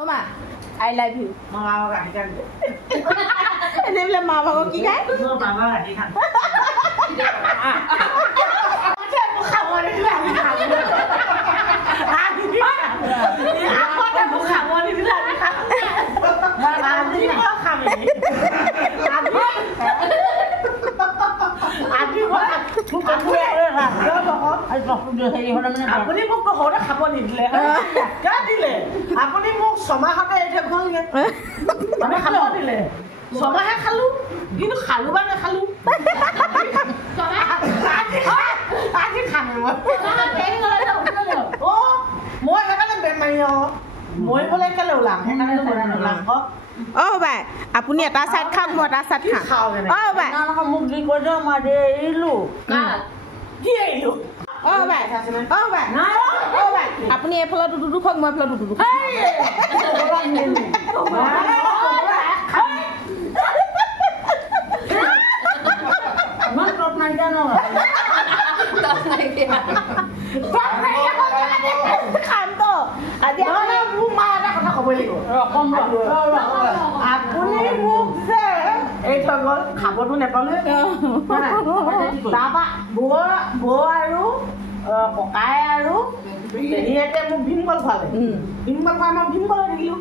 Oma, I love you. Mama gak ikan. Ini bilang mama kok ikan? Mama gak ikan. Macam muka mau ni bilang ikan. Aku ada muka mau ni bilang ikan. Nanti kau kami. Adi muka aku lah. Aku ni muka orang kamu ni le. Jadi le. Aku ni muka sama hati aja kau ni. Mana kamu ni le. Sama hai kalu. Ini kalu mana kalu. Adi kamu. Oh, mau apa kan bermain মই বলে কেলে ওলাম সেইকাৰণে বনানো ওলাম কওক অ বাই আপুনি এটা side খাওক মই এটা সাইড খাও অ বাই না মোক দি কৈ দিও মই দে এৰিলো কি এৰিলো অ বাই না অ বাই আপুনি এফালে দুডু খাওক মই এফালে দুডু খাওক মই টপ নাই জানো টপ নাই খান্তো আজি মানে মোক মা এটা কথা ক'ব লাগিব কম আপুনি মোক যে এই থৈ গ'ল খাবতো নাপালো তাৰপৰা বৌ আৰু ককাই আৰু পেহীয়েকে মোক ভীমকল খোৱালে ভীমকল খোৱাই মই ভীমকল দিলোঁ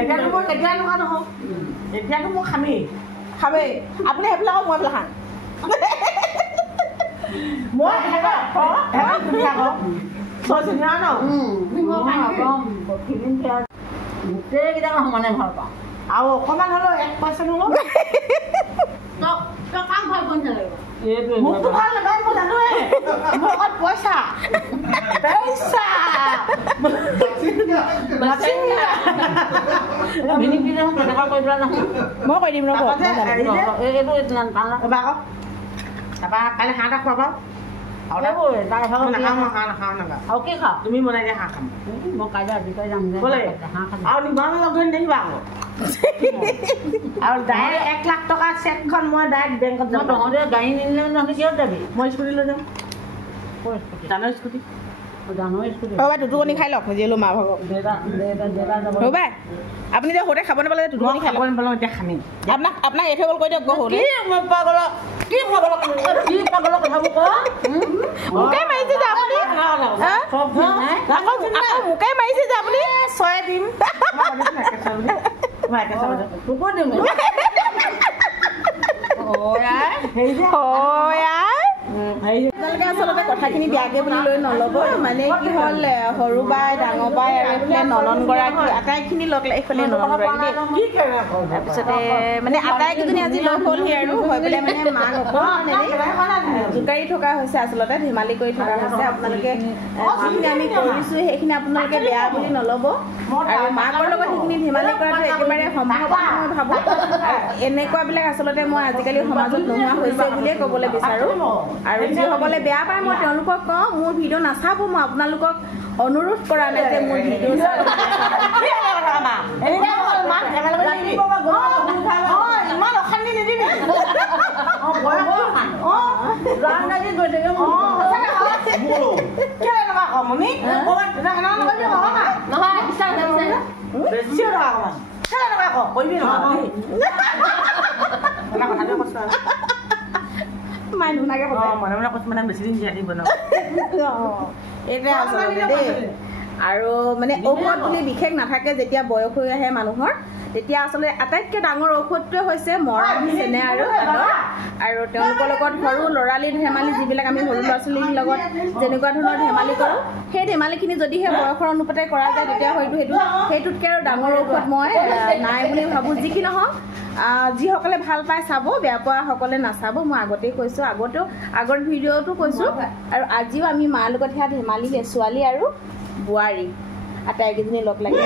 এতিয়াতো মই কেতিয়া এনেকুৱা নহওঁ এতিয়াতো মই খামেই খাবেই আপুনি সেইফালে খাওক মই এইফালে খাম মই ধুনীয়া কওঁ বৰ ধুনীয়া ন গোটেইকেইটা মই সমানে ভাল পাওঁ আৰু অকণমান হ'লেও 1% হ'লেও কাম ভাল কোন লাগিব মোকতো ভাল নাপায় মই জানোৱে মোৰ অকল পইচা মই কৈ দিম ৰ'ব তাৰপৰা কাইলৈ হাঁহ এটা খুৱাবা আৰু কি খাওঁ তুমি বনাই দিয়া হাঁহ খাম মই কাইলৈ ৰাতিপুৱাই যাম আৰু নিবাৰ লগ ধৰি নেকিবা আকৌ আৰু ডাইৰেক্ট 1 লাখ টকা চেকখন মই ডাইৰেক্ট বেংকত যাম তহঁতে গাড়ী নিনিলে নহ'লে কিয় যাবি মই স্কুটি লৈ যাম জানৰ স্কুটি অ বাই দুটুকনি খাই লওক নিজে মা ভাগক অ বাই আপুনি যে সদায় খাব নাপালে দুটুকনি খাই লওক এতিয়া খামিম আপোনাক এৰি থৈ গ'ল কৈ দিয়ক কি পাগল কথাবোৰ ক মোকে মাৰিছে যে আপুনি মোকে মাৰিছে যে আপুনি ছয় দিম আপোনালোকে আচলতে কথাখিনি বেয়াকে বুলি লৈ নল'ব মানে কি হ'ল সৰু বাই ডাঙৰ বাই আৰু এইফালে নননগৰাকী আটাইখিনি লগ এইফালে নননগৰাকী তাৰপিছতে মানে আটাইকেইজনী আজি লগ হ'লহি আৰু হৈ পেলাই মানে মাক অকণমান জোকাৰি থকা হৈছে আচলতে ধেমালি কৰি থকা হৈছে আপোনালোকে যিখিনি আমি কৰিছোঁ সেইখিনি আপোনালোকে বেয়া বুলি নল'ব আৰু মাকৰ লগত সেইখিনি ধেমালি কৰাটো একেবাৰে সম্ভৱ মই ভাবোঁ এনেকুৱাবিলাক আচলতে মই আজিকালি সমাজত নোহোৱা হৈছে বুলিয়ে ক'বলৈ বিচাৰোঁ আৰু যিসকলে বেয়া পায় মই তেওঁলোকক কওঁ মোৰ ভিডিঅ' নাচাব মই আপোনালোকক অনুৰোধ কৰা নাই যে মোৰ ভিডিঅ' ইমান অশান্তি নিদিবি আৰু মানে ঔষধ বুলি বিশেষ নাথাকে যেতিয়া বয়স হৈ আহে মানুহৰ তেতিয়া আচলতে আটাইতকৈ ডাঙৰ ঔষধটোৱে হৈছে মৰম চেনেহ আৰু আদৰ আৰু তেওঁলোকৰ লগত সৰু ল'ৰালি ধেমালি যিবিলাক আমি সৰু ল'ৰা ছোৱালীৰ লগত যেনেকুৱা ধৰণৰ ধেমালি কৰোঁ সেই ধেমালিখিনি যদিহে বয়সৰ অনুপাতে কৰা যায় তেতিয়া হয়তো সেইটোতকৈ আৰু ডাঙৰ ঔষধ মই নাই বুলি ভাবোঁ যি কি নহওক যিসকলে ভাল পায় চাব বেয়া পোৱা সকলে নাচাব মই আগতেই কৈছোঁ আগৰ ভিডিঅ'টো কৈছোঁ আৰু আজিও আমি মাৰ লগত সেয়া ধেমালি ছোৱালী আৰু বোৱাৰী আটাইকেইজনী লগ লাগি